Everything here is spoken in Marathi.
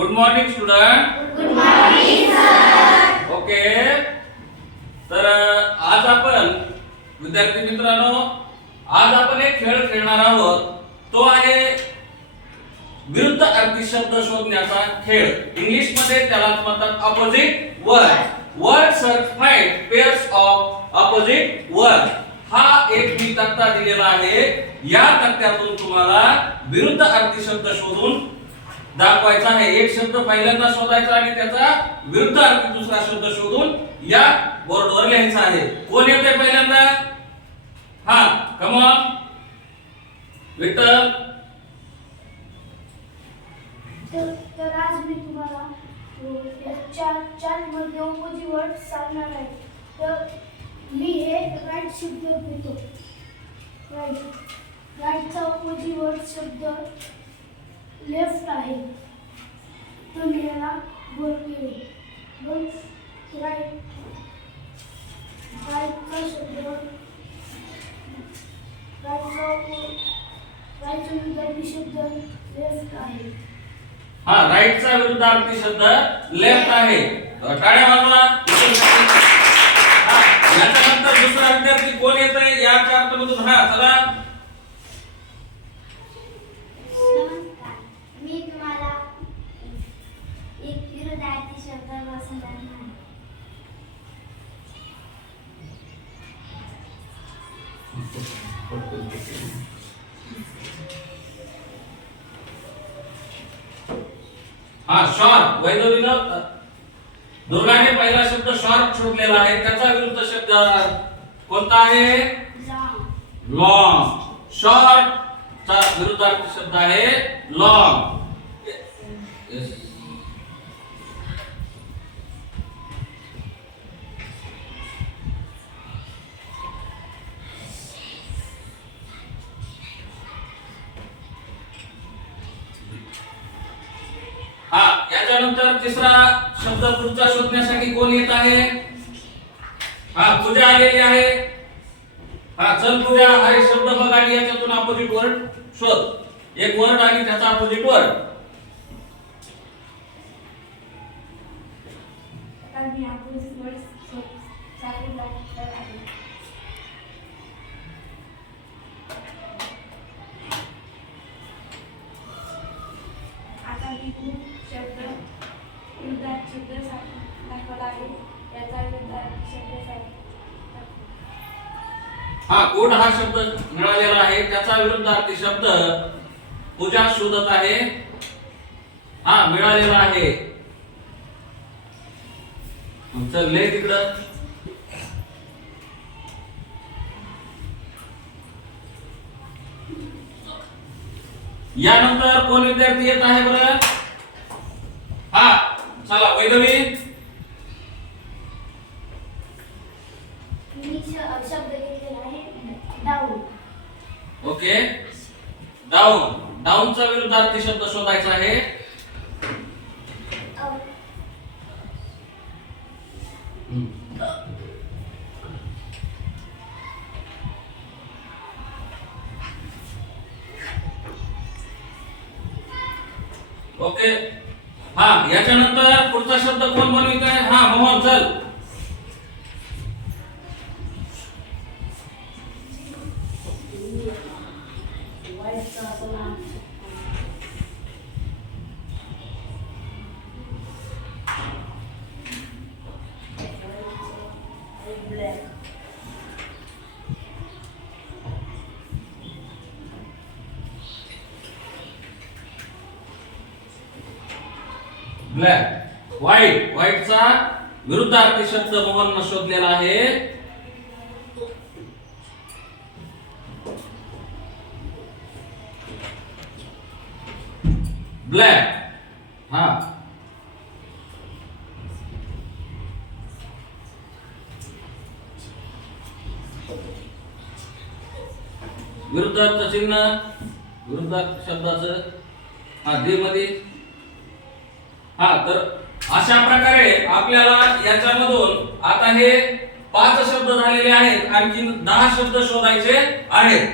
गुड मॉर्निंग स्टुडंट ओके तर आज आपण विद्यार्थी मित्रांनो आज आपण एक खेळ खेळणार आहोत. तो आहे विरुद्ध अर्थी शब्द शोधण्याचा खेळ. इंग्लिशमध्ये त्याला म्हणतात opposite word word search find pairs of opposite word हा एक मी तक्ता दिलेला आहे. या तक्त्यातून तुम्हाला विरुद्ध अर्थी शब्द शोधून दाखवायचा आहे. एक शब्द पहिल्यांदा शोधायचा आणि त्याचा विरुद्ध अर्थ दुसरा शब्द शोधून या बोर्डवर लिहायचा आहे. कोण येते पहिल्यांदा? हा कमॉन विठ्ठल तर तर आज मी तुम्हाला अ, चार चारमध्ये opposite वर्ड सांगणार आहे. तर मी हे राईट शब्द घेतो राईट राईटचा opposite वर्ड शब्द लेफ्ट आहे. तो लिहायला बोल राईट राईटचा शब्द. राईटचा राईटचा विद्यार्थी शब्द. लेफ्ट आहे. हा राईटचा विरुद्धार्थी शब्द लेफ्ट आहे. टाळ्या वाजवा. याच्यानंतर दुसरा शब्दापासून जाणणार आहे. हा शॉर्ट. वैदवीनं दुर्गाने पहिला शब्द शॉर्ट शोधलेला आहे. त्याचा विरुद्ध शब्द कोणता आहे? लॉंग शॉर्ट चा विरुद्धार्थी शब्द आहे लॉंग त्याच्यानंतर तिसरा शब्द पुढचा शोधण्यासाठी कोण येत आहे? हा पूजा आलेली आहे. हा चल पूजा. हा एक शब्द बघ आणि याच्यातून अपोजिट वर्ड शोध. एक वर्ड आणि त्याचा अपोजिट वर्ड आता मी हा गुड हा शब्द मिळालेला आहे? त्याचा विरुद्धार्थी शब्द पूजा शोधत आहे. हा मिळालेला आहे. चलले तिकडं. यानंतर कोण विद्यार्थी येत आहे बरं? हा चला वैदवी. ओके? डाऊन डाऊनचा विरुद्धार्थी शब्द शोधायचा आहे. ओके. हा याच्यानंतर पुढचा शब्द कोण बनवित आहे हा मोहन चल. ब्लॅक व्हाईट व्हाईटचा विरुद्धार्थी शब्द मोहन शोधलेला आहे. ब्लॅक हा. विरुद्धार्थ चिन्ह विरुद्धार्थ शब्दाचं हा दे मध्ये हा तर अशा प्रकारे आपल्याला याच्यामधून आता हे पाच शब्द झालेले आहेत आणखी दहा शब्द शोधायचे आहेत.